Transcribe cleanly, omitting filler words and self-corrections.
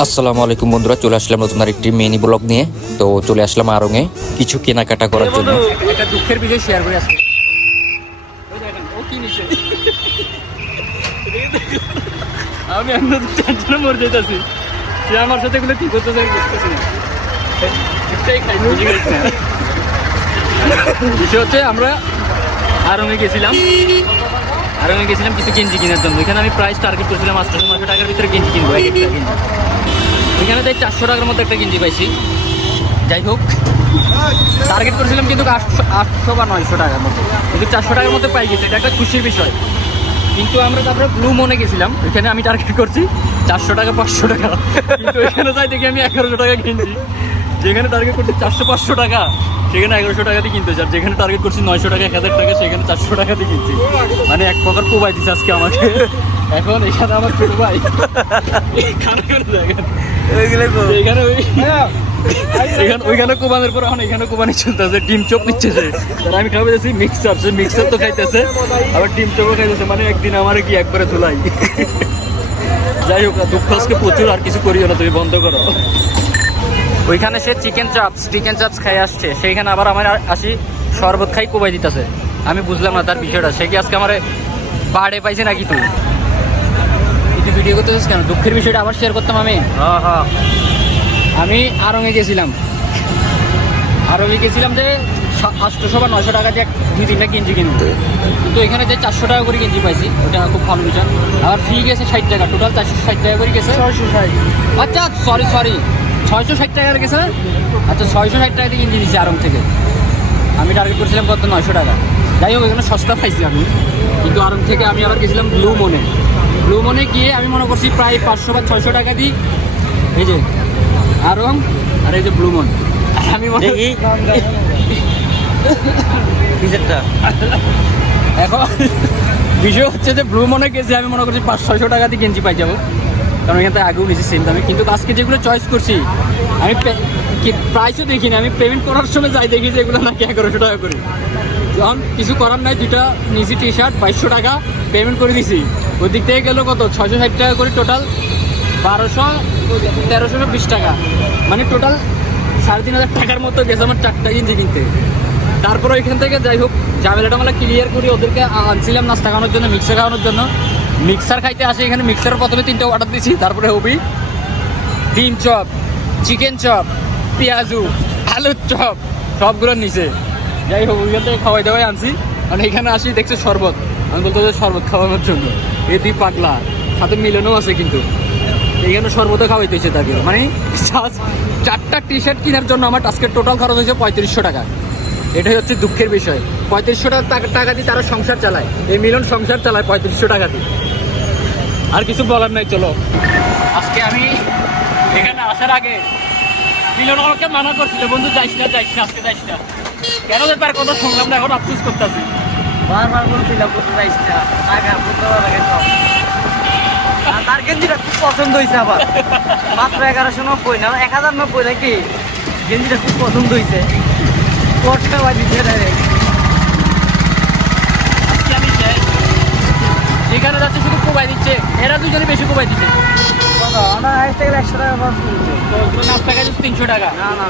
আসসালামু আলাইকুম বন্ধুরা, চলে আসলাম নতুন আরেকটি মিনি ব্লগ নিয়ে। তো চলে আসলাম আড়ংয়ে কিছু কেনাকাটা করার জন্য। একটা দুঃখের বিষয় শেয়ার করে আসছে। আমি এমন টেনশনে মরে যাইতেছি, সে আমার সাথে এগুলো কি করতেছে আমি বুঝতেছি না। বিষয় হচ্ছে আমরা আড়ংয়ে গেছিলাম কিছু গেঞ্জি কেনার জন্য। এখানে আমি প্রাইস টার্গেট করছিলাম 800 টাকার ভিতরে গেঞ্জি কিনবো, এক একটা গেঞ্জি। ওইখানে তাই 400 টাকার মধ্যে একটা গেঞ্জি পাইছি। যাই হোক, টার্গেট করেছিলাম কিন্তু 800 বা 900 টাকার মধ্যে, কিন্তু 400 টাকার মধ্যে পাই গেছে। এটা একটা খুশির বিষয়। কিন্তু আমরা তারপরে ব্লু মনে গেছিলাম, ওইখানে আমি টার্গেট করছি 400 টাকা 500 টাকা, কিন্তু ওইখানে যাই দেখি আমি 1100 টাকা কিনছি। যেখানে টার্গেট করছি 400-500 টাকা, সেখানে 1100 টাকা দিয়ে কিনতে চাই। যেখানে টার্গেট করছি 900 টাকা 1000 টাকা, সেখানে 400 টাকা দিয়ে কিনছি। মানে এক প্রকার কোবাই দিচ্ছে আজকে আমাকে। এখন এখানে আমার ছোট ভাই ওইখানে কোবানের পর এখন এখানে কোবানি চলতেছে, ডিম চপ নিচ্ছে সে। আমি খাবো যাচ্ছি মিক্সার, সে মিক্সার তো খাইতেছে, আবার ডিম চপও খাইতেছে। মানে একদিন আমার কি একবারে ধুলাই। যাই হোক, দুঃখ আজকে প্রচুর, আর কিছু করিও না, তুমি বন্ধ করো। ওইখানে সে চিকেন চাপস খাই আসছে, সেইখানে আবার আমার আসি শরবত খাই কোবাই দিতেছে। আমি বুঝলাম না তার বিষয়টা, সে কি আজকে আমার বাড়ে পাইছে নাকি? তুই ভিডিও করতেছিস কেন? দুঃখের বিষয়টা আবার শেয়ার করতাম আমি। আমি আড়ংয়ে গেছিলাম যে 800 বা 900 টাকা দিয়ে 2-3টা গেঞ্জি কিনবো, কিন্তু এখানে যে 400 টাকা করে গেঞ্জি পাইছি, ওটা খুব ভালো বিষয়। আবার ফি গেছে 60 টাকা, টোটাল 460 টাকা করে গেছে। 660, আচ্ছা সরি 660 টাকা গেছে। আচ্ছা 660 টাকা দিয়ে গেঞ্জি দিয়েছি আড়ং থেকে। আমি টার্গেট করছিলাম কত? 900 টাকা। যাই হোক, এখানে সস্তা পাইছি আমি। কিন্তু আড়ং থেকে আমি আবার গেছিলাম ব্লু মনে গিয়ে আমি মনে করছি প্রায় 500 বা 600 টাকা দিই। এই যে আড়ং আর এই যে ব্লু মন, আমি মনে এখন বিষয় হচ্ছে যে ব্লু মনে গেছি, আমি মনে করছি 500-600 টাকা দিয়ে গেঞ্জি পাই যাবো, কারণ এখান থেকে আগেও নিয়েছি সেম দামে। কিন্তু আজকে যেগুলো চয়েস করছি আমি প্রাইসও দেখিনি, আমি পেমেন্ট করার সময় যাই দেখি যে এগুলো নাকি 1100 টাকা করে। যখন কিছু করার নাই, দুইটা নিয়েছি টি শার্ট 2200 টাকা পেমেন্ট করে দিছি। ওই দিক থেকে গেলো কত? 660 টাকা করে, টোটাল 1320 টাকা। মানে টোটাল 3500 টাকার মতো গেছে আমার 4টা গেঞ্জি কিনতে। তারপর ওইখান থেকে যাই হোক ঝামেলাটা ক্লিয়ার করি। ওদেরকে আনছিলাম নাস্তা খাওয়ানোর জন্য, মিক্সার খাওয়ানোর জন্য। মিক্সার খাইতে আসে, এখানে মিক্সার প্রথমে 3টা অর্ডার দিয়েছি, তারপরে হবি ডিম চপ, চিকেন চপ, পেঁয়াজু, আলুর চপ, সবগুলো নিচে। যাই হোক, ওইখান থেকে খাওয়াই দাওয়াই আনছি। মানে এখানে আসি দেখছে শরবত, আমি বলতে শরবত খাওয়ানোর জন্য। এই দুই পাগলা সাথে মিলনও আছে, কিন্তু এইখানে শরবতও খাওয়াইতেছে তাকে। মানে 4টা টি শার্ট কেনার জন্য আমার আজকে টোটাল খরচ হয়েছে 3500 টাকা। এটাই হচ্ছে দুঃখের বিষয়। 3500 টাকা দিয়ে তারা সংসার চালায়, এই মিলন সংসার চালায় 3500 টাকা দিয়ে। আর কিছু বলার নাই। চলো, আজকে আমি এখানে আসার আগে মিলন আমাকে মানা করছিল, বন্ধু যাইস না আজকে যাইস না। কেন ব্যাপার কথা শুনলাম না, এখন আফসোস করতেছি। বারবার বলছিলাম যাইস না, তার গেঞ্জিটা খুব পছন্দ হয়েছে। আবার মাত্র 1190 না 1090 নাকি, গেঞ্জিটা খুব পছন্দ হয়েছে। আজকে আমি যেখানে যাচ্ছে শুধু কোবাই দিচ্ছে, এরা দুজনে বেশি কোবাই দিচ্ছে। আমার 100 টাকা খরচ করছে, নাস্তা খাইছে 300 টাকা। না